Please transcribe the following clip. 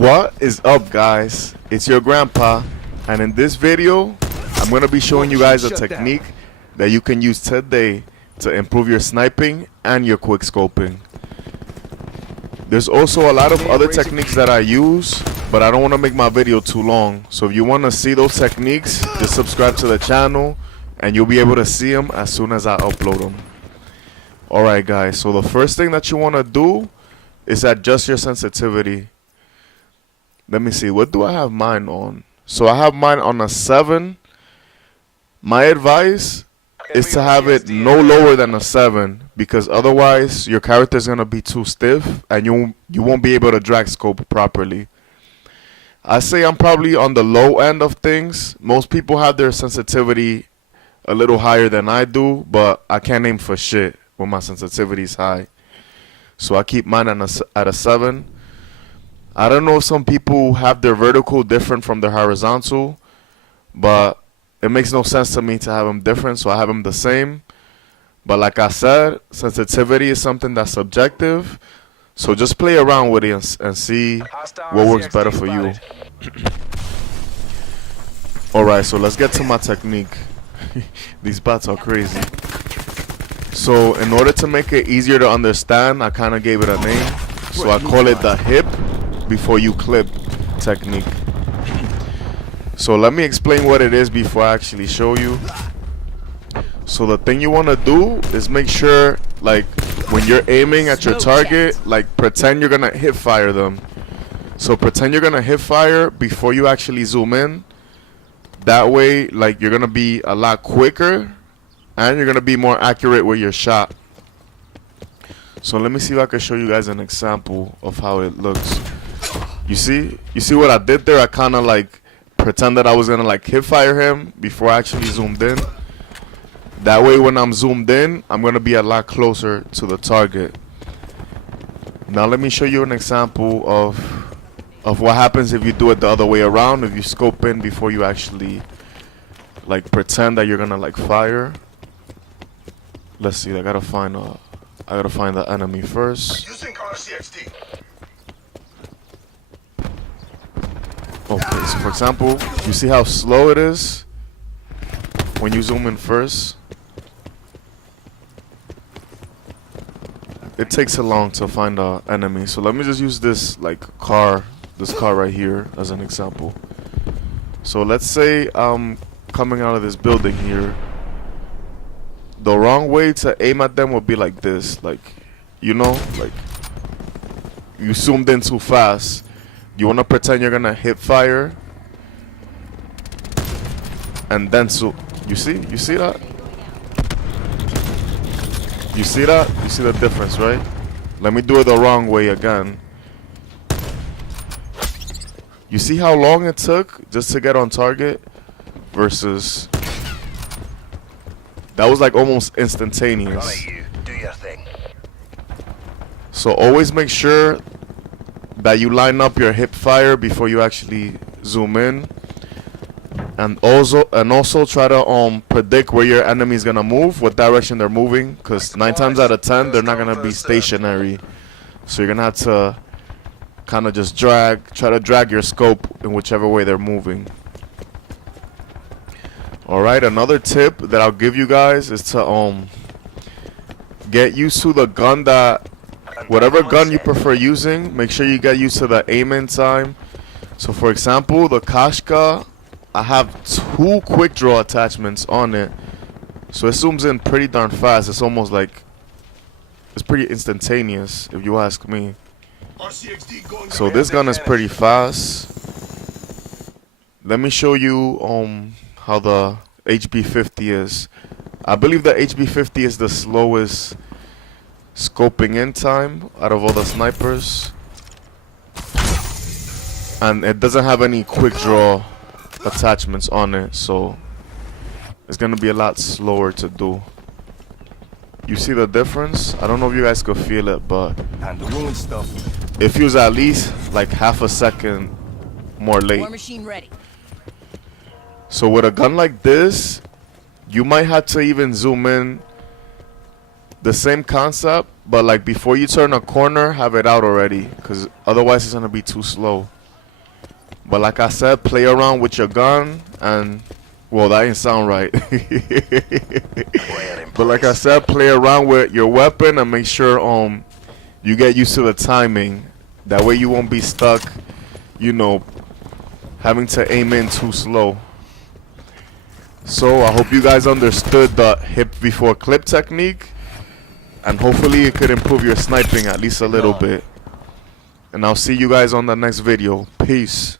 What is up, guys? It's your grandpa, and in this video I'm going to be showing you guys a technique that you can use today to improve your sniping and your quick scoping. There's also a lot of other techniques that I use, but I don't want to make my video too long, so if you want to see those techniques, just subscribe to the channel and you'll be able to see them as soon as I upload them. Alright guys, so the first thing that you want to do is adjust your sensitivity. Let me see, what do I have mine on? So I have mine on a 7. My advice is to have it no lower than a 7, because otherwise your character is going to be too stiff and you won't be able to drag scope properly. I say I'm probably on the low end of things. Most people have their sensitivity a little higher than I do, but I can't aim for shit when my sensitivity is high. So I keep mine at a 7. I don't know if some people have their vertical different from their horizontal, but it makes no sense to me to have them different, so I have them the same. But like I said, sensitivity is something that's subjective, so just play around with it and see what works better for you. Alright, so let's get to my technique. These bots are crazy. So in order to make it easier to understand, I kind of gave it a name. So I call it the hip before you clip technique. So let me explain what it is before I actually show you. So the thing you want to do is make sure, like, when you're aiming at your target, like, pretend you're gonna hip fire them. So pretend you're gonna hip fire before you actually zoom in. That way, like, you're gonna be a lot quicker and you're gonna be more accurate with your shot. So let me see if I can show you guys an example of how it looks. You see what I did there? I kind of like pretended I was gonna like hip fire him before I actually zoomed in. That way when I'm zoomed in, I'm gonna be a lot closer to the target. Now let me show you an example of what happens if you do it the other way around. If you scope in before you actually like pretend that you're gonna like fire. Let's see, I gotta find the enemy first. Okay, so for example, you see how slow it is when you zoom in first? It takes so long to find the enemy. So let me just use this like this car right here as an example. So let's say I'm coming out of this building here. The wrong way to aim at them would be like this, like, you know, like you zoomed in too fast. You want to pretend you're gonna hip fire, and then so you see that? You see that? You see the difference, right? Let me do it the wrong way again. You see how long it took just to get on target versus that was like almost instantaneous. Do your thing. So always make sure that you line up your hip fire before you actually zoom in, and also try to predict where your enemy is gonna move, what direction they're moving, because 9 times out of 10 they're not gonna be stationary. So you're gonna have to kind of just try to drag your scope in whichever way they're moving. Alright, another tip that I'll give you guys is to get used to the gun that whatever gun you prefer using. Make sure you get used to the aim-in time. So for example, the Kashka, I have 2 quick draw attachments on it, so it zooms in pretty darn fast. It's almost like it's pretty instantaneous if you ask me. So this gun is pretty fast. Let me show you how the HB50 is. I believe the HB50 is the slowest scoping in time out of all the snipers, and it doesn't have any quick draw attachments on it, so it's gonna be a lot slower to do. You see the difference? I don't know if you guys could feel it, but it feels at least like half a second more late. So with a gun like this, you might have to even zoom in the same concept, but like before you turn a corner, have it out already, because otherwise it's gonna be too slow. But like I said, play around with your gun and, well, that didn't sound right. But like I said, play around with your weapon and make sure you get used to the timing. That way you won't be stuck, you know, having to aim in too slow. So I hope you guys understood the hip before clip technique, and hopefully it could improve your sniping at least a little bit. And I'll see you guys on the next video. Peace.